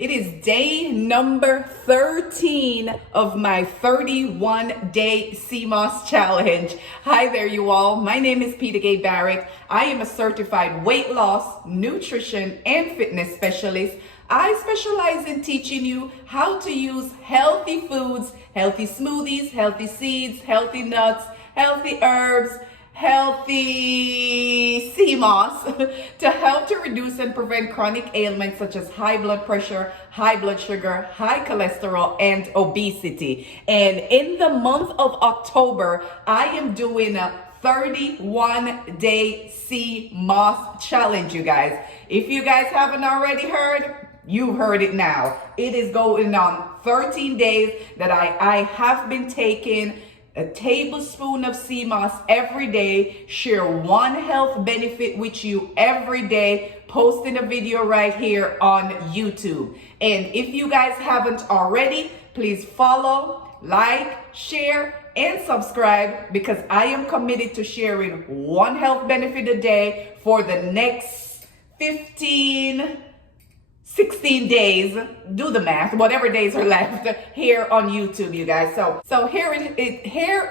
It is day number 13 of my 31-day Seamoss challenge. Hi there, you all. My name is Peter Gay Barrett. I am a certified weight loss, nutrition, and fitness specialist. I specialize in teaching you how to use healthy foods, healthy smoothies, healthy seeds, healthy nuts, healthy herbs, healthy sea moss to help to reduce and prevent chronic ailments such as high blood pressure, high blood sugar, high cholesterol, and obesity. And in the month of October, I am doing a 31-day sea moss challenge, you guys. If you guys haven't already heard, you heard it now. It is going on 13 days that I have been taking a tablespoon of sea moss every day, share one health benefit with you every day, posting a video right here on YouTube. And if you guys haven't already, please follow, like, share, and subscribe, because I am committed to sharing one health benefit a day for the next 16 days, do the math, whatever days are left here on YouTube, you guys. So here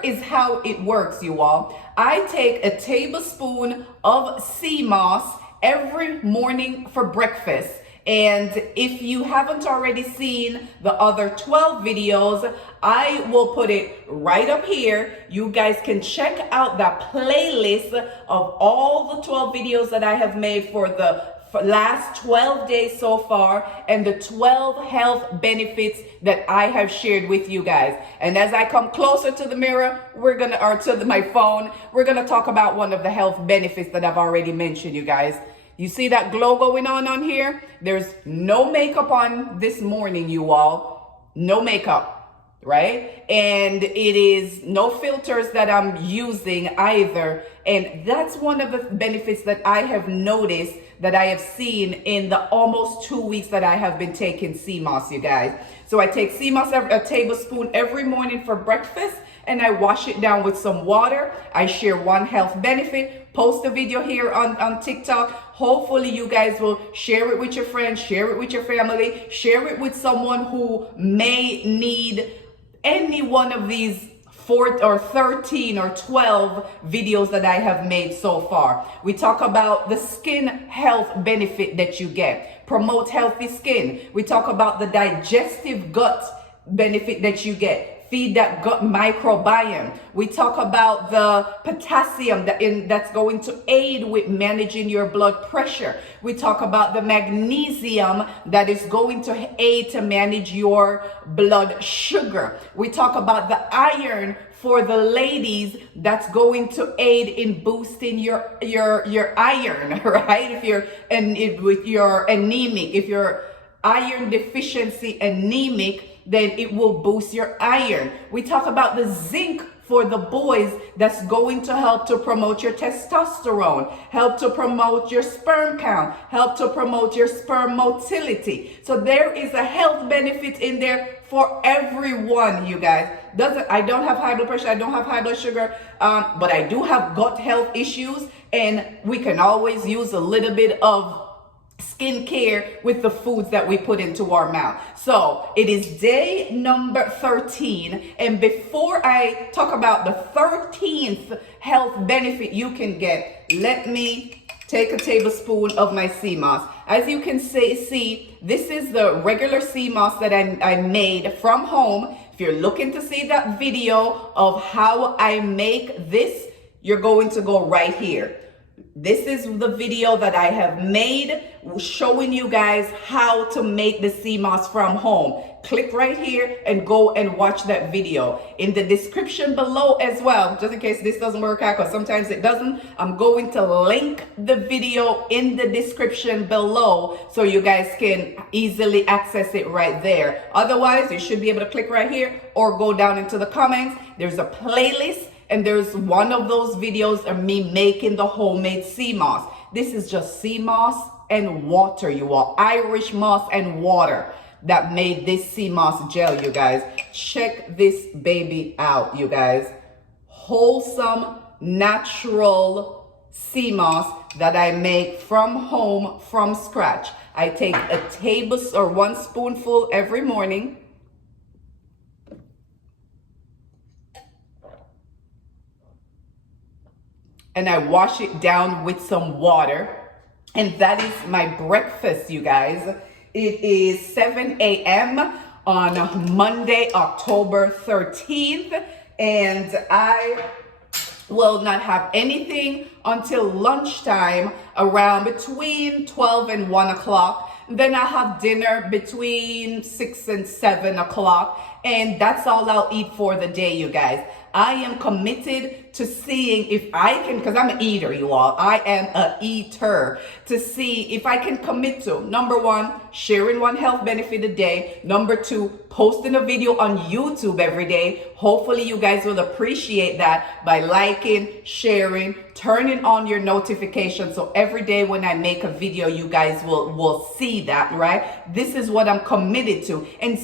is how it works, you all. I take a tablespoon of sea moss every morning for breakfast. And if you haven't already seen the other 12 videos, I will put it right up here. You guys can check out that playlist of all the 12 videos that I have made for the last 12 days so far, and the 12 health benefits that I have shared with you guys. And as I come closer to the mirror, my phone, we're gonna talk about one of the health benefits that I've already mentioned, you guys. You see that glow going on here? There's no makeup on this morning, you all. No makeup, right? And it is no filters that I'm using either. And that's one of the benefits that I have noticed, that I have seen in the almost 2 weeks that I have been taking sea moss, you guys. So I take sea moss, a tablespoon every morning for breakfast, and I wash it down with some water. I share one health benefit, post a video here on TikTok. Hopefully you guys will share it with your friends, share it with your family, share it with someone who may need any one of these 4 or 13 or 12 videos that I have made so far. We talk about the skin health benefit that you get, promote healthy skin. We talk about the digestive gut benefit that you get, feed that gut microbiome. We talk about the potassium that's going to aid with managing your blood pressure. We talk about the magnesium that is going to aid to manage your blood sugar. We talk about the iron for the ladies that's going to aid in boosting your iron, right? If you're anemic, if you're iron deficiency anemic, then it will boost your iron. We talk about the zinc for the boys that's going to help to promote your testosterone, help to promote your sperm count, help to promote your sperm motility. So there is a health benefit in there for everyone, you guys. I don't have high blood pressure, I don't have high blood sugar, but I do have gut health issues, and we can always use a little bit of skincare with the foods that we put into our mouth. So it is day number 13, and before I talk about the 13th health benefit you can get, let me take a tablespoon of my sea moss. As you can see, this is the regular sea moss that I made from home. If you're looking to see that video of how I make this, you're going to go right here. This is the video that I have made showing you guys how to make the sea moss from home. Click right here and go and watch that video. In the description below as well, just in case this doesn't work out, because sometimes it doesn't, I'm going to link the video in the description below so you guys can easily access it right there. Otherwise, you should be able to click right here or go down into the comments. There's a playlist, and there's one of those videos of me making the homemade sea moss. This is just sea moss and water, you all. Irish moss and water that made this sea moss gel, you guys. Check this baby out, you guys. Wholesome, natural sea moss that I make from home, from scratch. I take a tablespoon or 1 spoonful every morning. And I wash it down with some water. And that is my breakfast, you guys. It is 7 a.m. on Monday, October 13th. And I will not have anything until lunchtime around between 12 and 1 o'clock. Then I have dinner between 6 and 7 o'clock. And that's all I'll eat for the day, you guys. I am committed to seeing if I can, because I'm an eater, you all. I am a eater. To see if I can commit to, number 1, sharing 1 health benefit a day. Number 2, posting a video on YouTube every day. Hopefully you guys will appreciate that by liking, sharing, turning on your notifications. So every day when I make a video, you guys will see that, right? This is what I'm committed to. And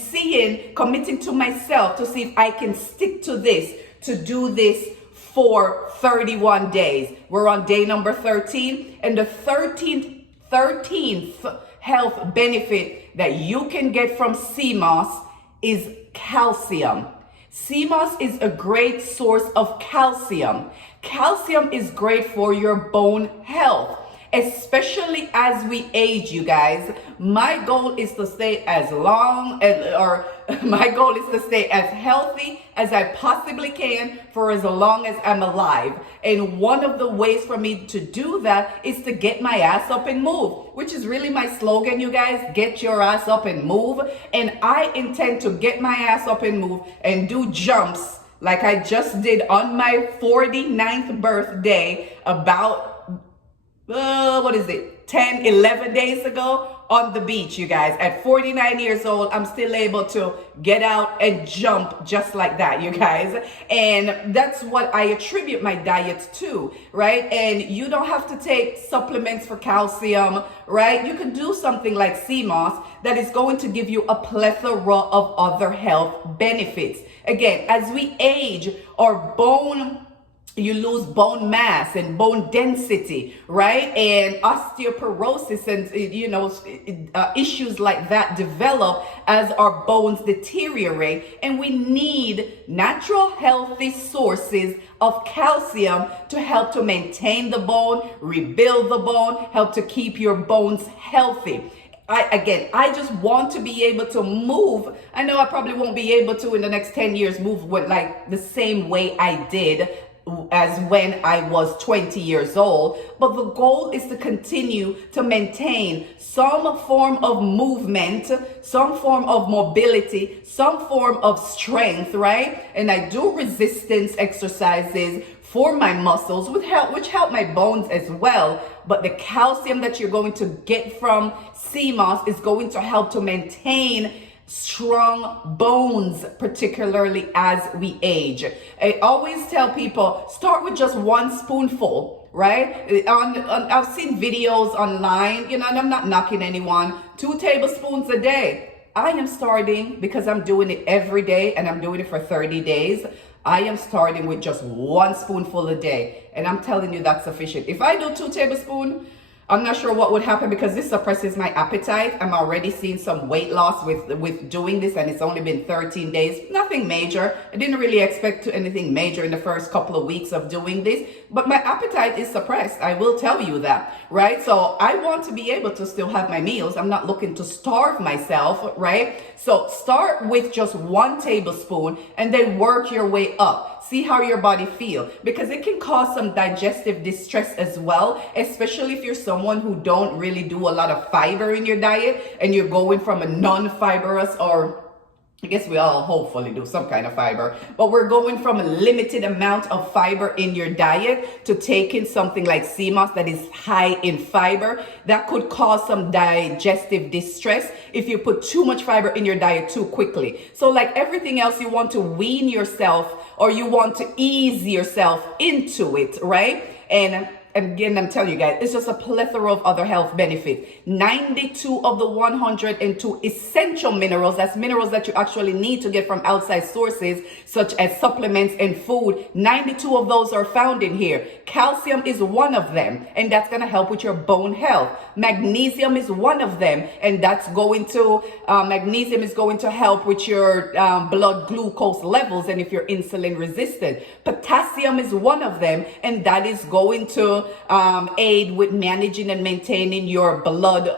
committing to myself to see if I can stick to this, to do this for 31 days. We're on day number 13, and the 13th health benefit that you can get from Seamoss is calcium. Seamoss is a great source of calcium. Calcium is great for your bone health, especially as we age, you guys. My goal is to stay as healthy as I possibly can for as long as I'm alive. And one of the ways for me to do that is to get my ass up and move, which is really my slogan, you guys. Get your ass up and move. And I intend to get my ass up and move and do jumps like I just did on my 49th birthday about 10, 11 days ago on the beach, you guys. At 49 years old, I'm still able to get out and jump just like that, you guys. And that's what I attribute my diet to, right? And you don't have to take supplements for calcium, right? You can do something like Seamoss that is going to give you a plethora of other health benefits. Again, as we age, you lose bone mass and bone density, right? And osteoporosis and, issues like that develop as our bones deteriorate. And we need natural, healthy sources of calcium to help to maintain the bone, rebuild the bone, help to keep your bones healthy. I just want to be able to move. I know I probably won't be able to in the next 10 years move with like the same way I did as when I was 20 years old. But the goal is to continue to maintain some form of movement, some form of mobility, some form of strength, right? And I do resistance exercises for my muscles, which help my bones as well. But the calcium that you're going to get from Seamoss is going to help to maintain strong bones, particularly as we age. I always tell people, start with just 1 spoonful, right? I've seen videos online, and I'm not knocking anyone, 2 tablespoons a day. I am starting, because I'm doing it every day and I'm doing it for 30 days. I am starting with just 1 spoonful a day. And I'm telling you that's sufficient. If I do 2 tablespoons, I'm not sure what would happen because this suppresses my appetite. I'm already seeing some weight loss with doing this, and it's only been 13 days. Nothing major. I didn't really expect anything major in the first couple of weeks of doing this, but my appetite is suppressed. I will tell you that, right? So I want to be able to still have my meals. I'm not looking to starve myself, right? So start with just 1 tablespoon and then work your way up. See how your body feels, because it can cause some digestive distress as well, especially if you're someone who don't really do a lot of fiber in your diet and you're going from a non-fibrous, or I guess we all hopefully do some kind of fiber, but we're going from a limited amount of fiber in your diet to taking something like Seamoss that is high in fiber. That could cause some digestive distress if you put too much fiber in your diet too quickly. So like everything else, you want to wean yourself, or you want to ease yourself into it, right? And and again, I'm telling you guys, it's just a plethora of other health benefits. 92 of the 102 essential minerals, that's minerals that you actually need to get from outside sources, such as supplements and food, 92 of those are found in here. Calcium is one of them, and that's going to help with your bone health. Magnesium is one of them, and that's going to, magnesium is going to help with your blood glucose levels, and if you're insulin resistant. Potassium is one of them, and that is going to aid with managing and maintaining your blood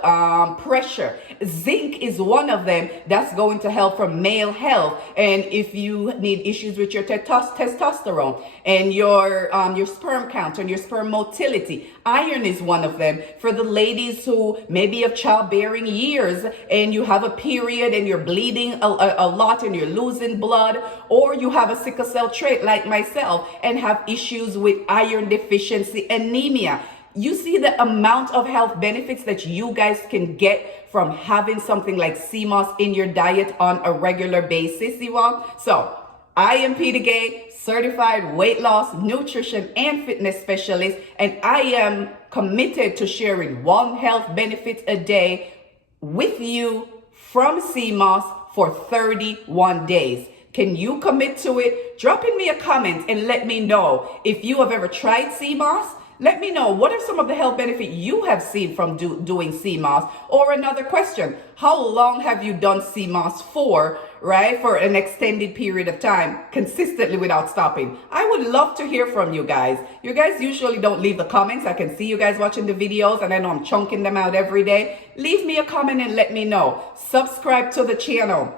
pressure. Zinc is one of them, that's going to help for male health, and if you need issues with your testosterone and your sperm count and your sperm motility. Iron is one of them for the ladies who maybe have childbearing years and you have a period and you're bleeding a lot and you're losing blood, or you have a sickle cell trait like myself and have issues with iron deficiency anemia. You see the amount of health benefits that you guys can get from having something like Seamoss in your diet on a regular basis, you all. So I am Peter Gay, certified weight loss, nutrition, and fitness specialist, and I am committed to sharing one health benefit a day with you from Seamoss for 31 days. Can you commit to it? Drop in me a comment and let me know if you have ever tried Seamoss. Let me know, what are some of the health benefits you have seen from doing Seamoss? Or another question, how long have you done Seamoss for, right? For an extended period of time, consistently without stopping. I would love to hear from you guys. You guys usually don't leave the comments. I can see you guys watching the videos and I know I'm chunking them out every day. Leave me a comment and let me know. Subscribe to the channel.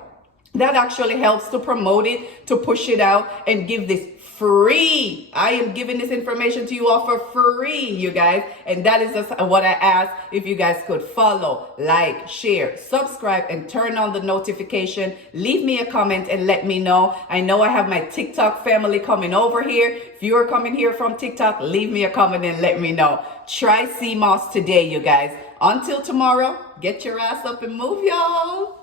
That actually helps to promote it, to push it out, and give this free. I am giving this information to you all for free, you guys. And that is just what I ask. If you guys could follow, like, share, subscribe, and turn on the notification. Leave me a comment and let me know. I know I have my TikTok family coming over here. If you are coming here from TikTok, leave me a comment and let me know. Try Seamoss today, you guys. Until tomorrow, get your ass up and move, y'all.